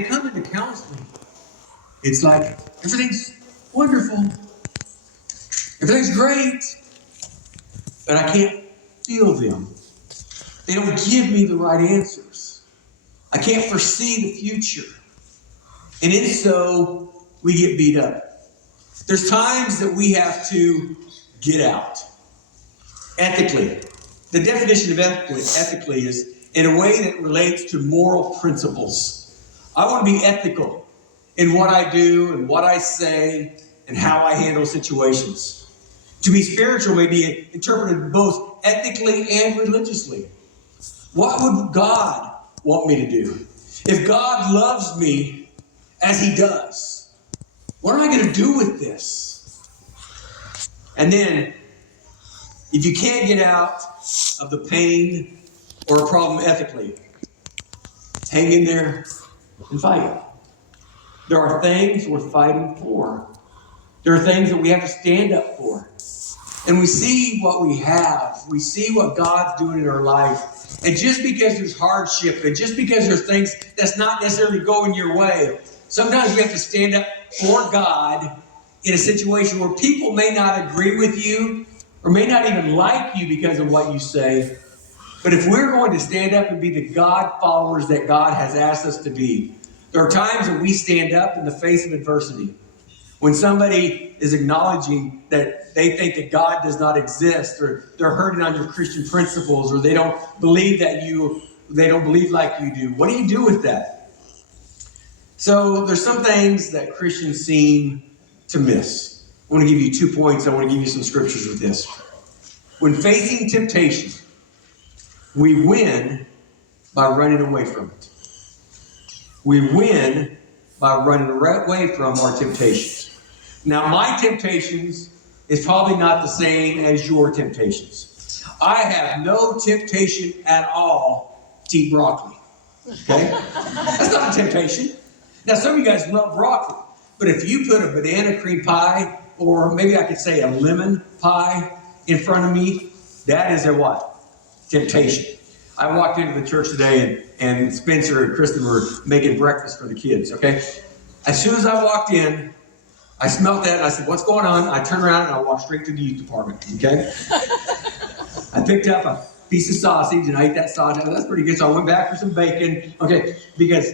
they come into counseling, it's like everything's wonderful, everything's great, but I can't feel them. They don't give me the right answers. I can't foresee the future. And in so, we get beat up. There's times that we have to get out. Ethically. The definition of ethically is in a way that relates to moral principles. I want to be ethical in what I do and what I say and how I handle situations. To be spiritual may be interpreted both ethically and religiously. What would God want me to do? If God loves me as He does, what am I going to do with this? And then, if you can't get out of the pain or a problem ethically, hang in there and fight. There are things worth fighting for. There are things that we have to stand up for. And we see what we have. We see what God's doing in our life. And just because there's hardship, and just because there's things that's not necessarily going your way, sometimes you have to stand up for God in a situation where people may not agree with you or may not even like you because of what you say. But if we're going to stand up and be the God followers that God has asked us to be, there are times that we stand up in the face of adversity. When somebody is acknowledging that they think that God does not exist, or they're hurting on your Christian principles, or they don't believe they don't believe like you do, what do you do with that? So there's some things that Christians seem to miss. I want to give you 2 points. I want to give you some scriptures with this. When facing temptation, we win by running away from it. We win by running away from our temptations. Now, my temptations is probably not the same as your temptations. I have no temptation at all to eat broccoli. Okay? That's not a temptation. Now, some of you guys love broccoli. But if you put a banana cream pie, or maybe I could say a lemon pie in front of me, that is a what? Temptation. I walked into the church today and Spencer and Kristen were making breakfast for the kids, okay? As soon as I walked in, I smelled that and I said, what's going on? I turned around and I walked straight to the youth department, okay? I picked up a piece of sausage and I ate that sausage. That's pretty good. So I went back for some bacon, okay? Because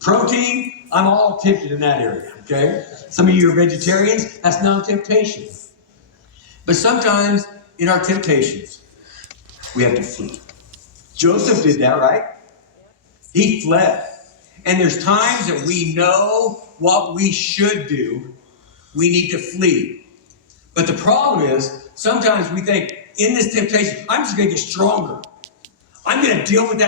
protein, I'm all tempted in that area, okay? Some of you are vegetarians. That's not a temptation. But sometimes in our temptations, we have to flee. Joseph did that, right? He fled. And there's times that we know what we should do. We need to flee. But the problem is, sometimes we think, in this temptation, I'm just going to get stronger. I'm going to deal with that